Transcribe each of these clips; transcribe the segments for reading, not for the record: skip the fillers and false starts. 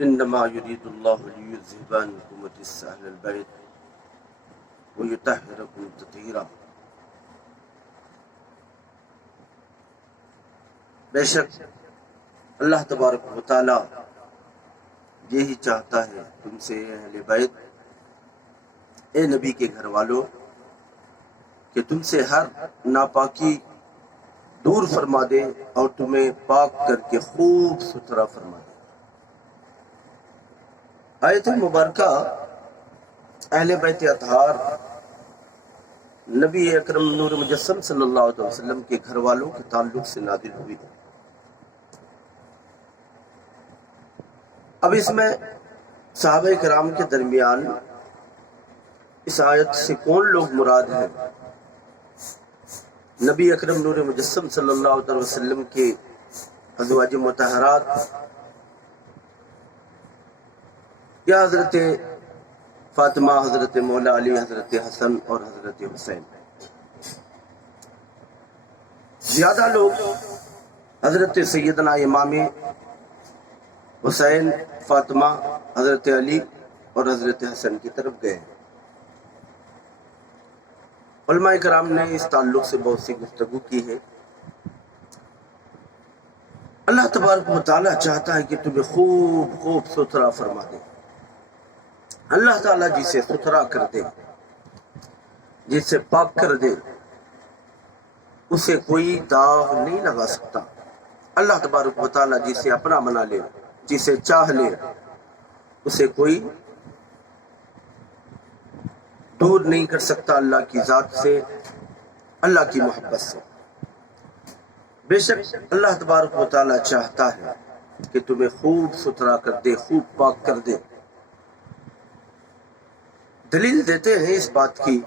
انما يريد الله ليذهب عنكم الرجس اهل البيت ويطهركم تطهيرا۔ بے شک اللہ تبارک و تعالی یہی چاہتا ہے تم سے اہل بیت، اے نبی کے گھر والوں، کہ تم سے ہر ناپاکی دور فرما دے اور تمہیں پاک کر کے خوب ستھرا فرما دے۔ آیت مبارکہ اہل بیت اطہار نبی اکرم نور مجسم صلی اللہ علیہ وسلم کے گھر والوں کے تعلق سے نازل ہوئی ہے۔ اب اس میں صحابہ کرام کے درمیان اس آیت سے کون لوگ مراد ہیں؟ نبی اکرم نور مجسم صلی اللہ علیہ وسلم کے ازواج مطہرات یا حضرت فاطمہ، حضرت مولا علی، حضرت حسن اور حضرت حسین؟ زیادہ لوگ حضرت سیدنا امام حسین، فاطمہ، حضرت علی اور حضرت حسن کی طرف گئے۔ علماء کرام نے اس تعلق سے بہت سی گفتگو کی ہے۔ اللہ تبارک و تعالیٰ چاہتا ہے کہ تمہیں خوب ستھرا فرما دے۔ اللہ تعالیٰ جسے ستھرا کر دے، جسے پاک کر دے، اسے کوئی داغ نہیں لگا سکتا۔ اللہ تبارک و تعالیٰ جسے اپنا بنا لے، جسے چاہ لے، اسے کوئی دور نہیں کر سکتا اللہ کی ذات سے، اللہ کی محبت سے۔ بے شک اللہ تبارک و تعالیٰ چاہتا ہے کہ تمہیں خوب ستھرا کر دے، خوب پاک کر دے۔ دلیل دیتے ہیں اس بات کی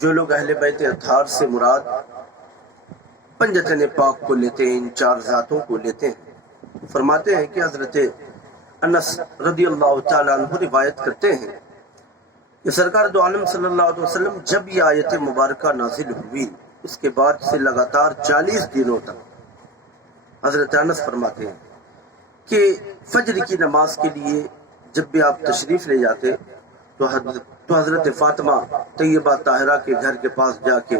جو لوگ اہل بیت اطہار سے مراد پنجتن پاک کو لیتے ہیں، ان چار ذاتوں کو لیتے ہیں۔ فرماتے ہیں کہ حضرت انس رضی اللہ تعالیٰ عنہ روایت کرتے ہیں کہ سرکار دو عالم صلی اللہ علیہ وسلم جب یہ آیت مبارکہ نازل ہوئی، اس کے بعد سے لگاتار 40 دنوں تک حضرت انس فرماتے ہیں کہ فجر کی نماز کے لیے جب بھی آپ تشریف لے جاتے تو حضرت فاطمہ طیبہ طاہرہ کے گھر کے پاس جا کے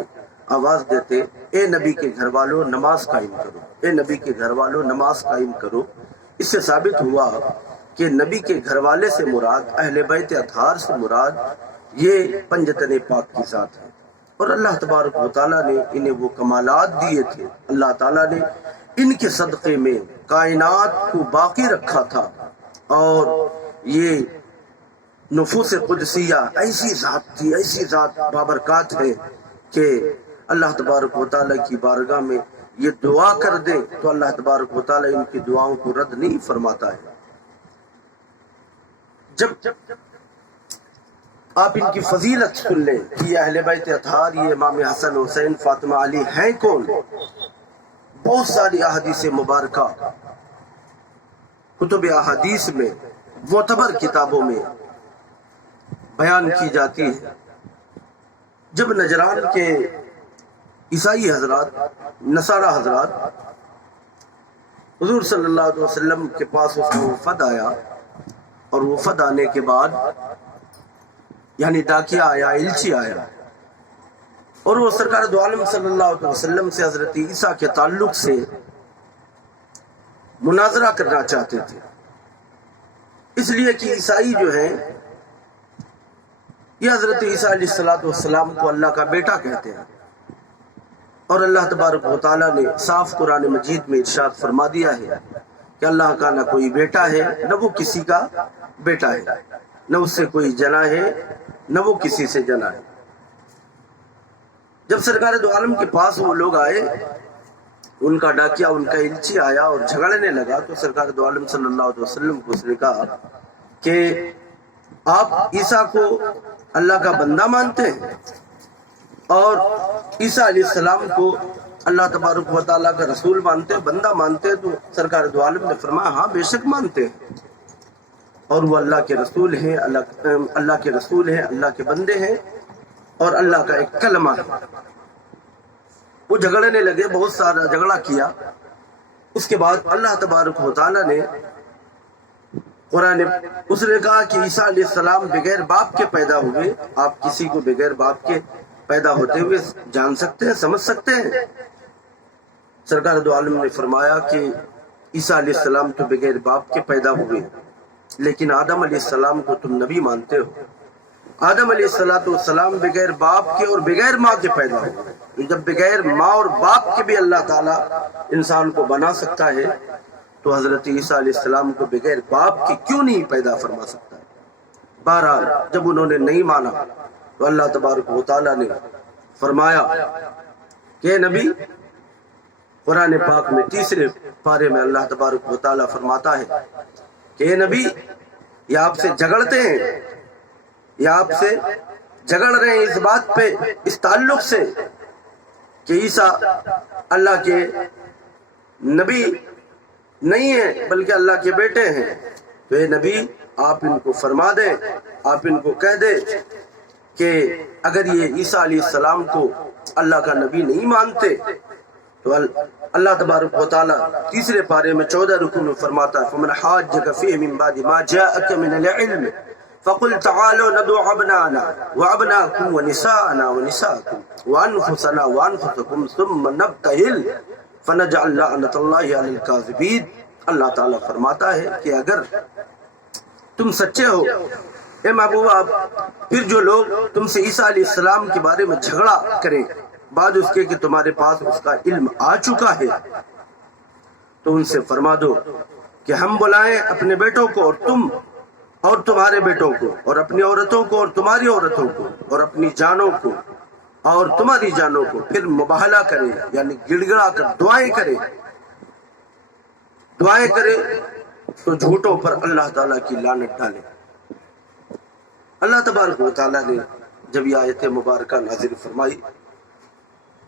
آواز دیتے، اے نبی کے گھر والوں نماز قائم کرو، اے نبی کے گھر والوں نماز قائم کرو۔ اس سے ثابت ہوا کہ نبی کے گھر والے سے مراد، اہل بیت اطہار سے مراد یہ پنجتن پاک کی ذات ہے۔ اور اللہ تبارک و تعالیٰ نے انہیں وہ کمالات دیے تھے، اللہ تعالیٰ نے ان کے صدقے میں کائنات کو باقی رکھا تھا۔ اور یہ نفوس قدسیہ ایسی ذات تھی، ایسی ذات بابرکات ہے کہ اللہ تبارک و تعالیٰ کی بارگاہ میں یہ دعا کر دے تو اللہ تبارک و تعالیٰ ان کی دعاؤں کو رد نہیں فرماتا ہے۔ جب آپ ان کی فضیلت سن لیں کہ یہ اہل بیت اطہار، یہ امام حسن، حسین، فاطمہ، علی ہیں کون، بہت ساری احادیث مبارکہ کتب احادیث میں، معتبر کتابوں میں بیان کی جاتی ہے۔ جب نجران کے عیسائی حضرات، نصارہ حضرات حضور صلی اللہ علیہ وسلم کے پاس اس کو وفد آیا، اور وفد آنے کے بعد یعنی ڈاکیہ آیا، الچی آیا، اور وہ سرکار دو عالم صلی اللہ علیہ وسلم سے حضرت عیسیٰ کے تعلق سے مناظرہ کرنا چاہتے تھے، اس لیے کہ عیسائی جو ہیں یہ حضرت عیسیٰ علیہ السلام کو اللہ کا بیٹا کہتے ہیں۔ اور اللہ تبارک و تعالیٰ نے صاف قرآن مجید میں ارشاد فرما دیا ہے کہ اللہ کا نہ کوئی بیٹا ہے، نہ وہ کسی کا بیٹا ہے، نہ اس سے کوئی جنا ہے، نہ وہ کسی سے جنا ہے۔ جب سرکار دو عالم کے پاس وہ لوگ آئے، ان کا ڈاکیہ، ان کا الچی آیا اور جھگڑنے لگا، تو سرکار دو عالم صلی اللہ علیہ وسلم کو اس نے کہا کہ آپ عیسیٰ کو اللہ کا بندہ مانتے ہیں اور عیسیٰ علیہ السلام کو اللہ تبارک و تعالیٰ کا رسول مانتے ہیں، بندہ مانتے ہیں؟ تو سرکار دو عالم نے فرمایا ہاں بے شک مانتے ہیں، اور وہ اللہ کے رسول ہیں، اللہ کے رسول ہیں، اللہ کے بندے ہیں، اور اللہ کا ایک کلمہ ہے۔ وہ جھگڑنے لگے، بہت سارا جھگڑا کیا۔ اس کے بعد اللہ تبارک و تعالیٰ نے قرآن اس نے کہا کہ عیسیٰ علیہ السلام بغیر باپ کے پیدا ہوئے. آپ کسی کو بغیر باپ کے پیدا ہوتے ہوئے جان سکتے ہیں, سمجھ سکتے ہیں؟ سرکار دو عالم نے فرمایا کہ عیسیٰ علیہ السلام تو بغیر باپ کے پیدا ہوئے, لیکن آدم علیہ السلام کو تم نبی مانتے ہو. آدم علیہ السلام بغیر باپ کے اور بغیر ماں کے پیدا ہوئے. جب بغیر ماں اور باپ کے بھی اللہ تعالیٰ انسان کو بنا سکتا ہے تو حضرت عیسیٰ علیہ السلام کو بغیر باپ کے کیوں نہیں پیدا فرما سکتا ہے؟ بہرحال جب انہوں نے نہیں مانا تو اللہ تبارک و تعالیٰ نے فرمایا کہ نبی, قرآن پاک میں 3 پارے میں اللہ تبارک و تعالیٰ فرماتا ہے کہ نبی یہ آپ سے جھگڑتے ہیں, یہ آپ سے جھگڑ رہے ہیں اس بات پہ, اس تعلق سے کہ عیسیٰ اللہ کے نبی نہیں ہیں بلکہ اللہ کے بیٹے ہیں. تو اے نبی آپ ان کو فرما دیں, آپ ان کو کہہ دیں کہ اگر یہ عیسیٰ علیہ السلام کو اللہ کا نبی نہیں مانتے تو اللہ تبارک و تعالیٰ 3 پارے میں 14 رکوع میں فرماتا ہے فَمَنْ حَاجَّكَ فِيهِ مِنْ بَعْدِ مَا جَاءَكَ مِنَ الْعِلْمِ فَقُلْ تَعَالَوْا نَدْعُ أَبْنَاءَنَا وَأَبْنَاءَكُمْ وَنِسَاءَنَا وَنِسَاءَكُمْ وَأَنفُسَنَا وَأَنفُسَكُمْ ثُمَّ نَبْتَهِلْ فَنَجْعَلْ لَعْنَتَ اللَّهِ عَلَى الْكَاذِبِينَ. اللہ تعالیٰ فرماتا ہے کہ اگر تم سچے ہو اے محبوب آپ, پھر جو لوگ تم سے عیسیٰ علیہ السلام کے بارے میں جھگڑا کریں بعد اس کے کہ تمہارے پاس اس کا علم آ چکا ہے, تو ان سے فرما دو کہ ہم بلائیں اپنے بیٹوں کو اور تم اور تمہارے بیٹوں کو, اور اپنی عورتوں کو اور تمہاری عورتوں کو, اور اپنی جانوں کو اور تمہاری جانوں کو, پھر مباہلہ کریں یعنی گڑ گڑا کر دعائیں کریں تو جھوٹوں پر اللہ تعالیٰ کی لعنت ڈالیں. اللہ تبارک و تعالیٰ نے جب یہ آیت مبارکہ نازل فرمائی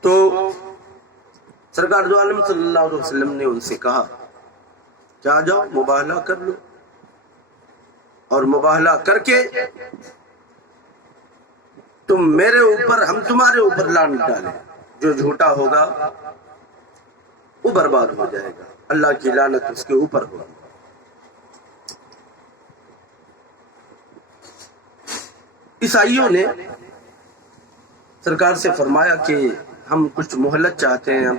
تو سرکار دو عالم صلی اللہ علیہ وسلم نے ان سے کہا کہ آ جاؤ مباہلہ کر لو, اور مباہلہ کر کے تم میرے اوپر ہم تمہارے اوپر لعنت ڈالیں, جو جھوٹا ہوگا وہ برباد ہو جائے گا, اللہ کی لعنت اس کے اوپر ہوگی. عیسائیوں نے سرکار سے فرمایا کہ ہم کچھ مہلت چاہتے ہیں, ہم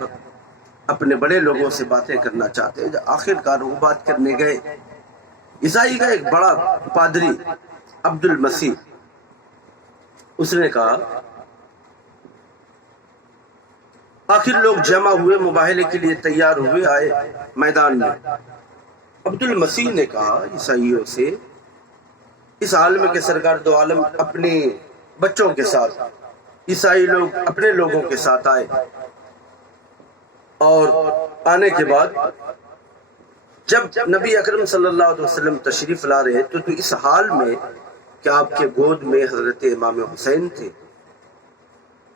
اپنے بڑے لوگوں سے باتیں کرنا چاہتے ہیں. جب آخر کار وہ بات کرنے گئے, عیسائی کا ایک بڑا پادری عبد المسیح, اس نے کہا, آخر لوگ جمع ہوئے, مباہلے کے لیے تیار ہوئے, آئے میدان میں. عبد المسیح نے کہا عیسائیوں سے اس حال میں کہ سرکار دو عالم اپنے بچوں کے ساتھ, عیسائی لوگ اپنے لوگوں کے ساتھ آئے, اور آنے کے بعد جب نبی اکرم صلی اللہ علیہ وسلم تشریف لا رہے تو اس حال میں کہ آپ کے گود میں حضرت امام حسین تھے,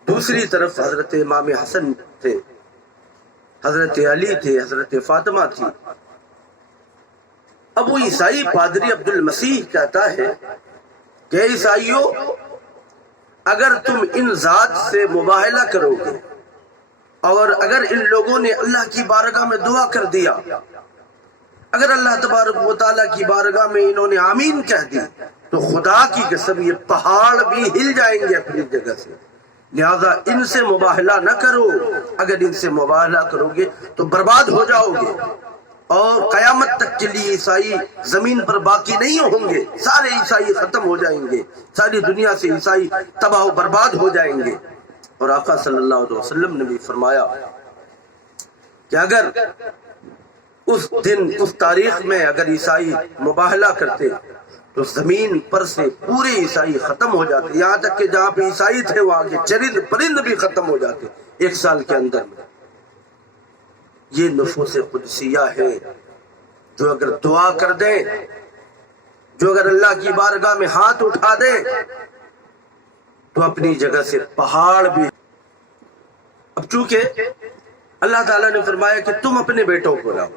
دوسری طرف حضرت امام حسن تھے, حضرت علی تھے, حضرت فاطمہ تھی. اب وہ عیسائی پادری عبد المسیح کہتا ہے کہ عیسائیوں اگر تم ان ذات سے مباہلہ کرو گے اور اگر ان لوگوں نے اللہ کی بارگاہ میں دعا کر دیا, اگر اللہ تبارک و تعالیٰ کی بارگاہ میں انہوں نے آمین کہہ دی تو خدا کی قسم یہ پہاڑ بھی ہل جائیں گے اپنی جگہ سے, لہذا ان سے مباہلہ نہ کرو, اگر ان سے مباہلہ کرو گے تو برباد ہو جاؤ گے, اور قیامت تک کے لیے عیسائی زمین پر باقی نہیں ہوں گے, سارے عیسائی ختم ہو جائیں گے, ساری دنیا سے عیسائی تباہ و برباد ہو جائیں گے. اور آقا صلی اللہ علیہ وسلم نے بھی فرمایا کہ اگر اس دن اس تاریخ میں اگر عیسائی مباہلہ کرتے تو زمین پر سے پورے عیسائی ختم ہو جاتے, یہاں تک کہ جہاں پہ عیسائی تھے وہاں کے چرند پرند بھی ختم ہو جاتے 1 سال کے اندر میں. یہ نفوس قدسیہ ہے جو اگر دعا کر دیں, جو اگر اللہ کی بارگاہ میں ہاتھ اٹھا دیں تو اپنی جگہ سے پہاڑ بھی. اب چونکہ اللہ تعالیٰ نے فرمایا کہ تم اپنے بیٹوں کو لاؤ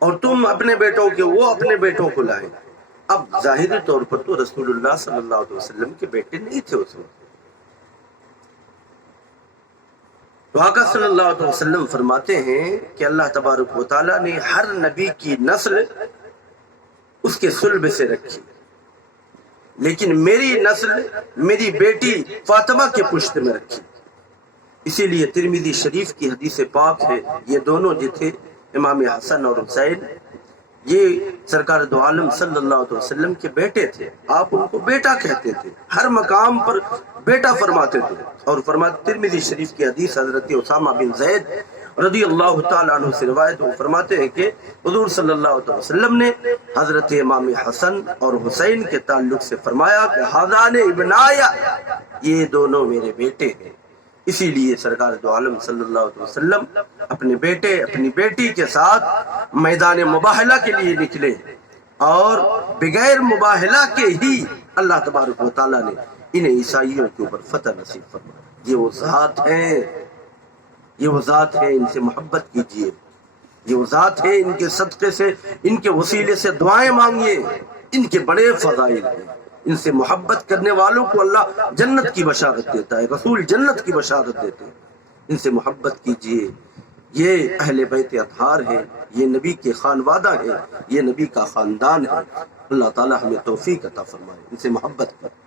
اور تم اپنے بیٹوں کے وہ اپنے بیٹوں کو لائیں. اب ظاہری طور پر تو رسول اللہ صلی اللہ علیہ وسلم کے بیٹے نہیں تھے اس وقت, تو آقا صلی اللہ علیہ وسلم فرماتے ہیں کہ اللہ تبارک و تعالیٰ نے ہر نبی کی نسل اس کے صلب سے رکھی، لیکن میری نسل میری بیٹی فاطمہ کے پشت میں رکھی۔ اسی لیے ترمذی شریف کی حدیث پاک ہے، یہ دونوں جو تھے امام حسن اور حسین، یہ سرکار دو عالم صلی اللہ علیہ وسلم کے بیٹے تھے، آپ ان کو بیٹا کہتے تھے، ہر مقام پر بیٹا فرماتے تھے۔ اور فرماتے ترمذی شریف کی حدیث حضرت اسامہ بن زید رضی اللہ تعالیٰ عنہ سے روایت، وہ فرماتے ہیں کہ حضور صلی اللہ علیہ وسلم نے حضرت امام حسن اور حسین کے تعلق سے فرمایا کہ ھذان ابنایا، یہ دونوں میرے بیٹے ہیں۔ اسی لیے سرکار دو عالم صلی اللہ علیہ وسلم اپنے بیٹے اپنی بیٹی کے ساتھ میدان مباہلہ کے لیے نکلے، اور بغیر مباہلہ کے ہی اللہ تبارک و تعالیٰ نے انہیں عیسائیوں کے اوپر فتح نصیب فرمایا۔ یہ وہ ذات ہیں، یہ وہ ذات ہے، ان سے محبت کیجیے، یہ وہ ذات ہے، ان کے صدقے سے ان کے وسیلے سے دعائیں مانگیے، ان کے بڑے فضائل ہیں۔ ان سے محبت کرنے والوں کو اللہ جنت کی بشارت دیتا ہے، رسول جنت کی بشارت دیتے ہیں۔ ان سے محبت کیجیے، یہ اہل بیت اطہار ہے، یہ نبی کے خانوادہ ہے، یہ نبی کا خاندان ہے۔ اللہ تعالی ہمیں توفیق عطا فرمائے، ان سے محبت کریں۔